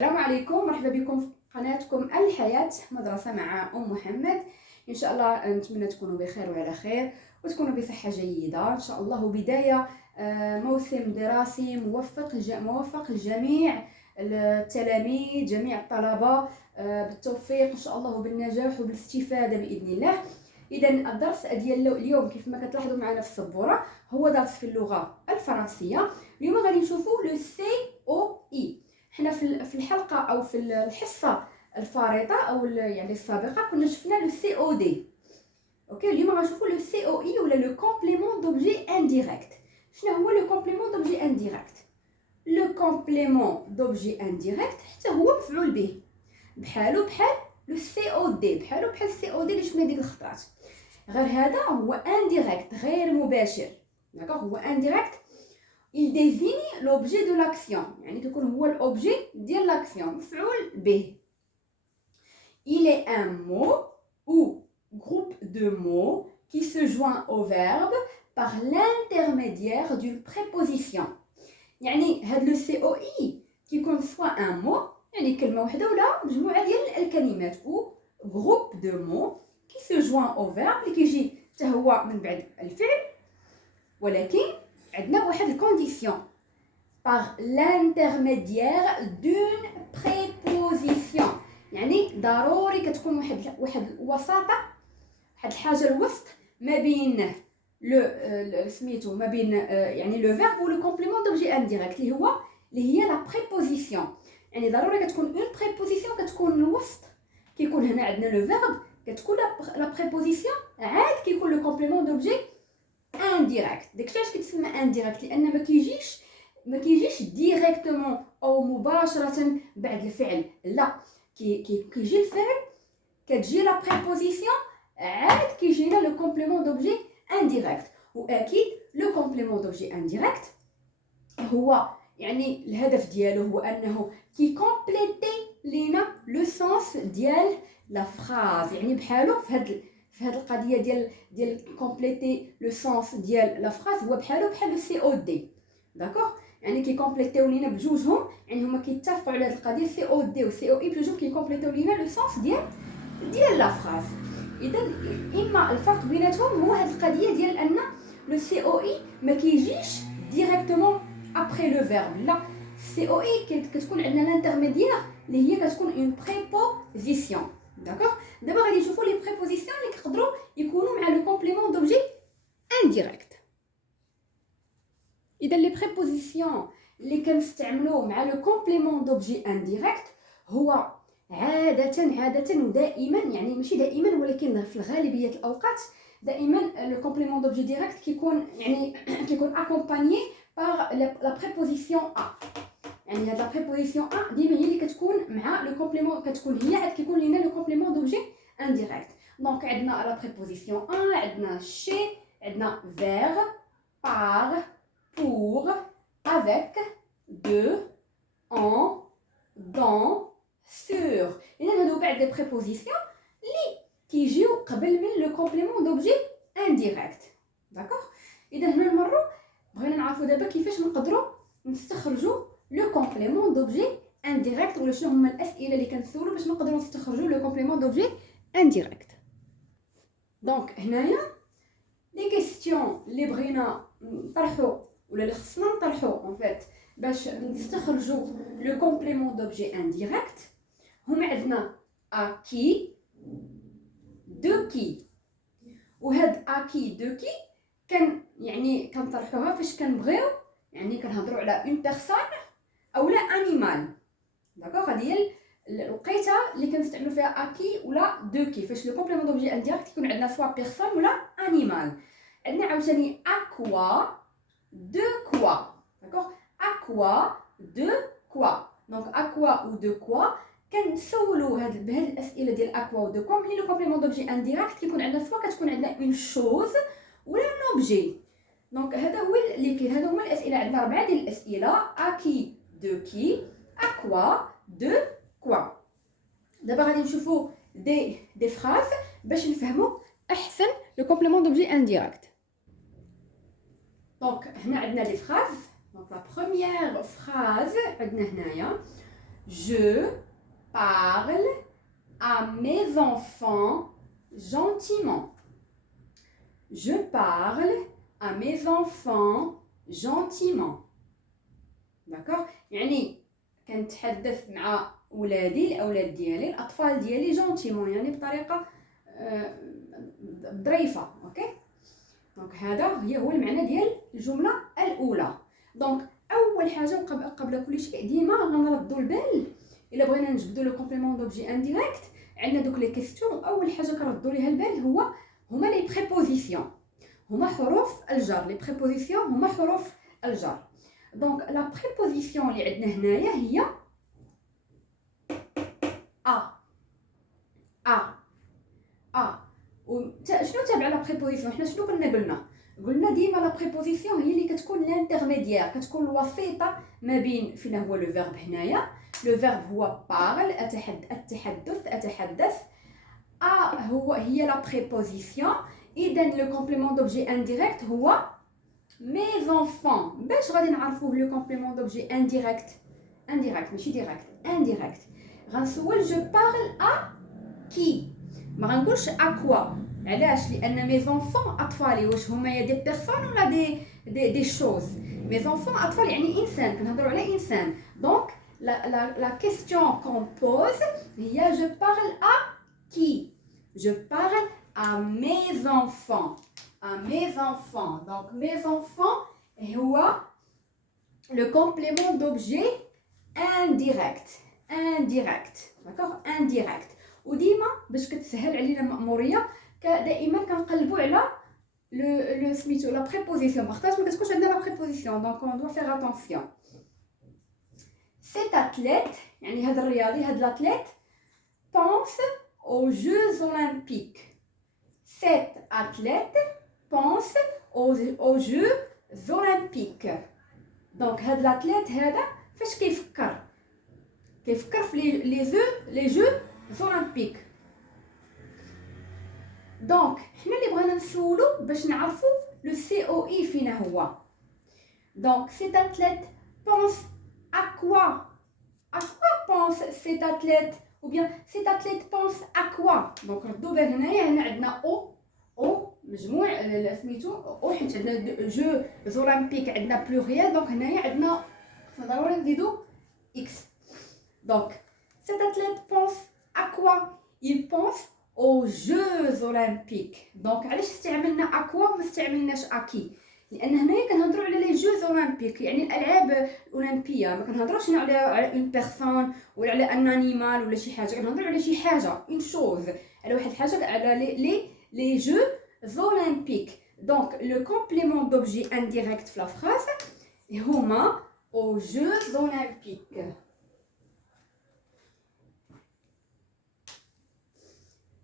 السلام عليكم، مرحبا بكم في قناتكم الحياة مدرسة مع أم محمد. إن شاء الله نتمنى تكونوا بخير وعلى خير وتكونوا بصحة جيدة إن شاء الله. وبداية موسم دراسي موفق لجميع التلاميذ، جميع الطلبة، بالتوفيق إن شاء الله وبالنجاح وبالاستفادة بإذن الله. إذا الدرس ديال اليوم كيف ما كتلاحظوا معنا في السبورة هو درس في اللغة الفرنسية. اليوم غادي نشوفوا لو سي او اي. حنا في الحلقه او في الحصه الفارطه او يعني السابقه كنا شفنا لو سي او دي. اوكي، اليوم غنشوفوا لو سي او اي ولا لو كومبليمون دوبجي انديريكت. شنو هو لو كومبليمون دوبجي انديريكت؟ لو كومبليمون دوبجي انديريكت حتى هو مفعول به، بحالو بحال لو سي او دي، بحالو بحال السي او دي اللي شفنا ديك الخطرات، غير هذا هو انديريكت غير مباشر. داكوغ، هو انديريكت. il désigne l'objet de l'action، يعني كيكون هو الأوبجي ديال l'action، مفعول به. il est un mot ou groupe de mots qui se joint au verbe par l'intermédiaire d'une préposition. يعني هاد لو سي او اي كيكون سوا ان مو، يعني كلمه واحده ولا مجموعه ديال الكلمات، او groupe de mots qui se joint au verbe اللي كيجي حتى هو من بعد الفعل، ولكن عندنا واحد الكونديسيون par l'intermédiaire d'une préposition، يعني ضروري كتكون واحد الوساطه، واحد الحاجه الوسط ما بين سميتو ما بين يعني لو فيرب و لو كومبليمون دوبجي انديريكت اللي هي لا بريبوزيسيون. يعني ضروري كتكون اون بريبوزيسيون كتكون الوسط، كيكون هنا عندنا لو فيرب كتكون لا بريبوزيسيون عاد كيكون لو كومبليمون دوبجي انديريكت. داكشي علاش كيتسمى انديريكت، لان ما كيجيش ديريكتومون او مباشره بعد الفعل، لا كيجي الفعل كتجي لا بريبوزيسيون عاد كيجينا لو كومبليمون دوبجي انديريكت. واكيد لو كومبليمون دوبجي انديريكت هو يعني الهدف ديالو هو انه كيكومبليتي لينا لو سونس ديال لا فراز، يعني بحالو في هاد القضيه ديال كومبليتي لو سونس ديال لا فراز هو بحالو بحال لو سي او دي. داكوغ، يعني كيكومبليتيو لينا بجوجهم، يعني هما كيتفقوا على هاد القضيه سي او دي و سي او اي بجوجهم كيكومبليتيو لينا لو سونس ديال لا فراز. اذا اما الفرق بيناتهم هو هاد القضيه ديال ان لو سي او اي ما كيجيش ديريكتومون ابري لو فيرب، لا سي او اي كتكون عندنا لانترميديير اللي هي كتكون اون بريبوزيسيون. داكوغ، دابا غادي نشوفوا لي بريبوزيسيون اللي كيقدروا يكونوا مع لو كومبليمون دوبجي انديريكت. اذا لي بريبوزيسيون اللي كنستعملوا مع لو كومبليمون دوبجي انديريكت هو عاده ودائما، يعني ماشي دائما ولكن في الغالبيه الاوقات دائما لو كومبليمون دوبجي ديريكت كيكون يعني كيكون اكومبانيي بار لا بريبوزيسيون ا. يعني هاد لا بريبوزيسيون ا ديما هي اللي كتكون مع لو كومبليمون، كتكون هي عاد كيكون لينا لو كومبليمون دوبجي انديريكت. دونك عندنا لا بريبوزيسيون ا، عندنا شي، عندنا فير، بار، pour, avec, de, en, dans, sur. إذا هادو بعد لي بريبوزيسيون اللي كيجيو قبل من لو كومبليمون دوبجي انديريكت. داكوغ، إذا هنا نمروا بغينا نعرفوا دابا كيفاش نقدروا نستخرجوا لو كومبليمون دوبجي انديريكت، ولا شنو هما الاسئله اللي كنسولوا باش نقدروا نستخرجوا لو كومبليمون دوبجي انديريكت. دونك هنايا لي كيستيون اللي بغينا نطرحوا ولا اللي خصنا نطرحوا اون فيت باش نستخرجوا لو كومبليمون دوبجي انديريكت هما عندنا اكي دو كي. وهاد اكي دو كي يعني كنطرحوها فاش كنبغيو، يعني كنهضروا على اون بيرسون اولا انيمال. داكوغ، هذه هي الوقيته اللي كنستعملوا فيها اكي ولا دو كي، فاش لو كومبليمون دوبجي انديريكت يكون عندنا سوا بيرسون ولا انيمال. عندنا عاوتاني اكوا de quoi. D'accord? À quoi, de quoi. Donc à quoi ou de quoi كنسولوا بهاد الاسئله ديال à quoi و de quoi ملي لو كومبليمون دوبجي انديريكت كيكون عندنا سوا كتكون عندنا اون شوز ولا ان اوبجي. دونك هذا هو اللي كاين، هادو هما الاسئله. عندنا 4 ديال الاسئله: à qui, de qui, à quoi, de quoi. دابا غادي نشوفوا دي فراز باش نفهموا احسن لو كومبليمون دوبجي انديريكت. دونك هنا عندنا لي فراز. دونك لا بروميير فراز عندنا هنايا: Je parle à mes enfants gentiment. Je parle à mes enfants gentiment. D'accord؟ يعني كنتحدث مع ولادي الاولاد ديالي الاطفال ديالي جونتيمون، يعني بطريقه ظريفه. اوكي، دونك هذا هو المعنى ديال الجمله الاولى. دونك اول حاجه قبل كل شيء ديما غنردوا البال الا بغينا نجبدوا لو كومبليمون دوبجي انديريكت. عندنا دوك لي كيستيون، اول حاجه كنردوا ليها البال هما لي بريبوزيسيون، هما حروف الجر. لي بريبوزيسيون هما حروف الجر. دونك لا بريبوزيسيون اللي عندنا هنايا هي شنو تابع لا بريبوزيسيون؟ حنا شنو قلنا ديما لا بريبوزيسيون هي اللي كتكون لانترميديير، كتكون الوسيطه ما بين فين هو لو فيرب. هنايا لو فيرب هو بارل، اتحدث. هي لا بريبوزيسيون. اذا لو كومبليمون دوبجي انديريكت هو mes enfants. باش غادي نعرفوه لو كومبليمون دوبجي انديريكت ماشي ديريكت، انديريكت، غنسول جو بارل ا كي، ما غنقولش ا كوا. علاش؟ لان مي زونفون اطفالي واش هما يا دي بيرسون ولا دي شوز. مي زونفون اطفال يعني انسان، كنهضروا على انسان. دونك لا كيستيون كون بوز هي جو بارل ا كي، جو بارل ا مي زونفون، à mes enfants. Donc mes enfants هو le complément d'objet indirect. d'accord, indirect. وديما باش كتسهل علينا المأموريه دائما كنقلبوا على لو سميتو لا بريبوزيسيون. بختاش ما كتكونش عندنا لا بريبوزيسيون، دونك on doit faire attention. cet athlète يعني هذا الرياضي، هذا الاتليت pense aux Jeux olympiques. cet athlète pense aux Jeux olympiques. دونك هاد الاتليت هذا فاش كيفكر في لي جو اولمبيك. دونك حنا اللي بغينا نسولو باش نعرفو لو سي او اي فين هو. دونك cet athlète pense à quoi pense cet athlète ou bien cet athlète pense à quoi. دونك ردوا بال هنايا عندنا او مجموع سميتو او، حيت عندنا جو زولمبيك عندنا بلوريال. دونك هنايا عندنا خصنا ضروري نزيدو اكس. دونك cet athlète pense à quoi? il pense aux Jeux olympiques. دونك علاش استعملنا اكوا وما استعملناش اكي؟ لان هنايا كنهضروا على لي جوز اولمبيك، يعني الالعاب الاولمبيه. ما كنهضروش على اون بيرسون ولا على ان انيمال ولا شي حاجه، كنهضروا على شي حاجه، اون شوز، على واحد الحاجه، على لي جو olympiques. Donc le complément d'objet indirect في la phrase هما aux Jeux olympiques.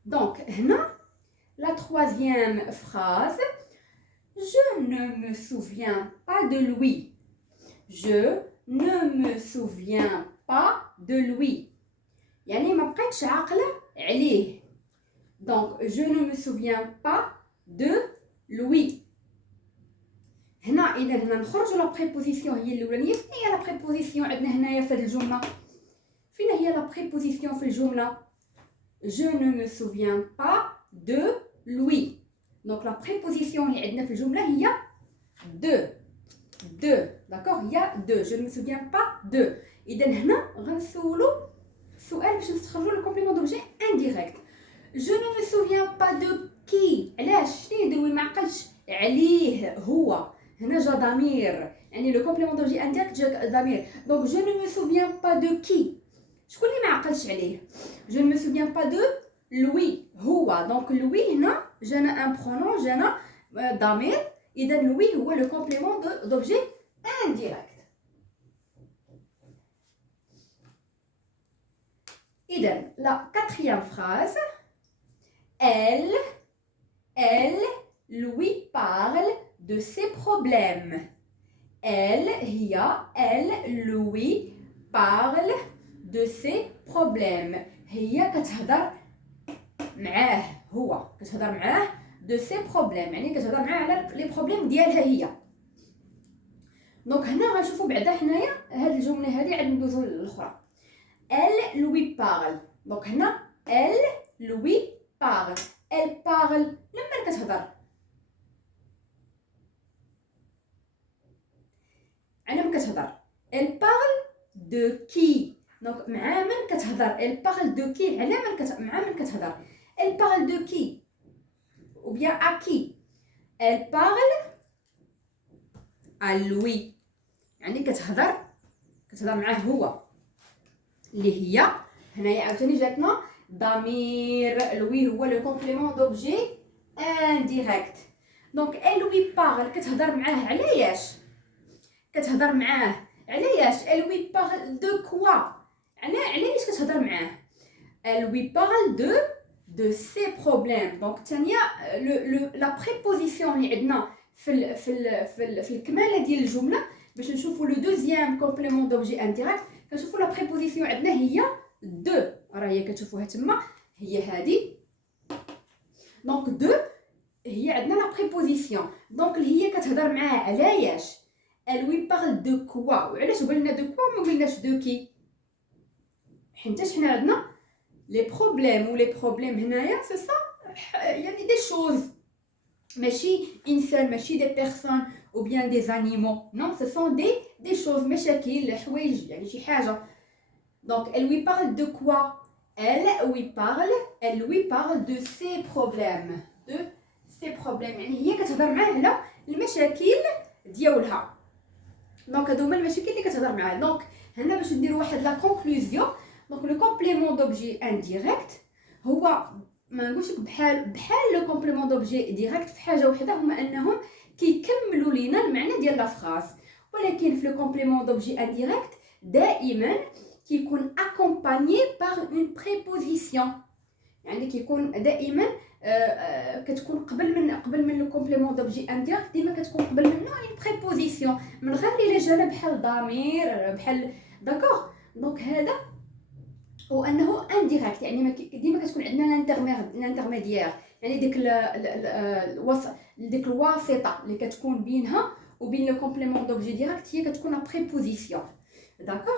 Donc هنا la troisième phrase, je ne me souviens pas de lui. Je ne me souviens pas de lui. يعني ما بقيتش عاقله عليه. Donc je ne me souviens pas de lui. هنا اذا نخرجوا لا بريبوزيسيون هي الاولانيه. فين هي لا بريبوزيسيون عندنا هنايا في هذه الجمله؟ فين هي لا بريبوزيسيون في الجمله؟ je ne me souviens pas de lui. دونك لا بريبوزيسيون اللي عندنا في الجمله هي de. داكوغ، هي de. je ne me souviens pas de. اذا هنا غنسولو سؤال باش نستخرجوا لو كومبليمون دوبجي انديريكت. je ne me souviens pas de qui. علاش؟ شنو يدير ما عقلش عليه هو؟ هنا جا ضمير، يعني لو كومبليمون دوبجي انديريكت جا ضمير. دونك je ne me souviens pas de qui. شكون اللي ما عقلش عليه؟ je ne me souviens pas de lui هو. دونك lui هنا جانا ان برونون، جانا ضمير. اذا lui هو لو كومبليمون دوبجي انديريكت. اذا لا quatrième phrase, elle lui parle de ses problèmes. elle lui parle de ses problèmes. هي كتهضر معاه، هو كتهضر معاه de ses problèmes، يعني كتهضر معاه على لي بروبليم ديالها هي. دونك هنا غنشوفوا بعدا حنايا هاد الجمله هادي عاد ندوزو للاخرى. elle lui parle. دونك هنا elle lui parle. elle parle لما كتهضر على من كتهضر. elle parle de qui. دونك مع من كتهضر. elle parle de qui على من مع من كتهضر. elle parle de qui ou bien à qui. elle parle à lui يعني كتهضر معاه هو اللي هي هنايا عاوتاني جاتنا ضمير. لوي هو لو كومبليمون دوبجي انديريكت. دونك elle lui parle كتهضر معاه علاش كتهضر معاه علاش. elle lui parle de quoi علاش كتهضر معاه. elle lui parle de ses problèmes. دونك الثانيه لا بريبوزيسيون اللي عندنا في الكماله ديال الجمله باش نشوفوا لو دوزيام كومبليمون دوبجي انديريكت. كنشوفوا لا بريبوزيسيون عندنا هي دو. راه هي كتشوفوها تما هي هذه. دونك دو هي عندنا لا بريبوزيسيون. دونك اللي هي كتهضر معاه علاش. elle lui parle de quoi. وعلاش قلنا دو كوا ما قلناش دو كي حيت حنا عندنا لي بروبليم و لي بروبليم هنايا سي سا يعني دي شوز ماشي انسان ماشي دي بيرسون ou bien des animaux. Non, ce sont des choses مشاكل حوايج يعني شي حاجه. donc elle lui parle de quoi. elle lui parle de ses problèmes. يعني هي كتهضر معاه على المشاكل ديالها. دونك هادو هما المشاكل اللي كتهضر معاه. دونك هنا باش نديروا واحد لا كونكلوزيون. دونك لو كومبليمون دوبجي انديريكت هو ما نقولش بحال لو كومبليمون دوبجي ديريكت في حاجه وحده، هما انهم كيكملوا لينا المعنى ديال لا فراز. ولكن في لو كومبليمون دوبجي انديريكت دائما كيكون اكومباني بار اون بريبوزيسيون. يعني كيكون دائما كتكون قبل من لو كومبليمون دوبجي انديريكت ديما كتكون قبل منه اون بريبوزيسيون من غير الا جانا بحال ضمير بحال داكوغ. دونك هذا وانه انديريكت يعني ديما كتكون عندنا لانترميديير يعني ديك الواسطه اللي كتكون بينها وبين لو كومبليمون دوبجي ديريكت هي كتكون لا بريبوزيسيون. داكوغ.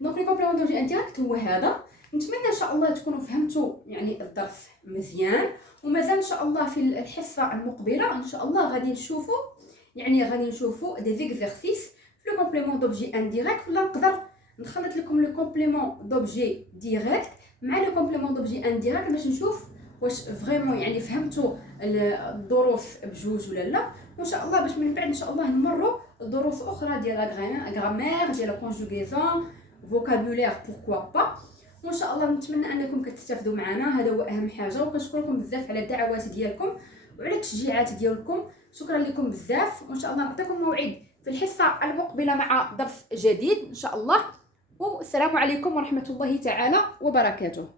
دونك لو كومبليمون دوبجي انديريكت هو هذا. نتمنى ان شاء الله تكونوا فهمتوا يعني الدرس مزيان، ومازال ان شاء الله في الحصه المقبله ان شاء الله غادي نشوفوا دي زيكزارسيس في لو كومبليمون دوبجي انديريكت، ولا نقدر نخلط لكم لو كومبليمون دوبجي ديريكت مع لو كومبليمون دوبجي انديريكت باش نشوف واش فريمون يعني فهمتوا الدروس بجوج ولا لا. وان شاء الله باش من بعد ان شاء الله نمروا دروس اخرى ديال لا غرامير ديال لا كونجوغيزون فوكابولير بوركوا با. وان شاء الله نتمنى انكم كتستافدوا معنا. هذا هو اهم حاجه، وكنشكركم بزاف على الدعوات ديالكم وعلى التشجيعات ديالكم. شكرا لكم بزاف، وان شاء الله نعطيكم موعد في الحصه المقبله مع درس جديد ان شاء الله. والسلام عليكم ورحمه الله تعالى وبركاته.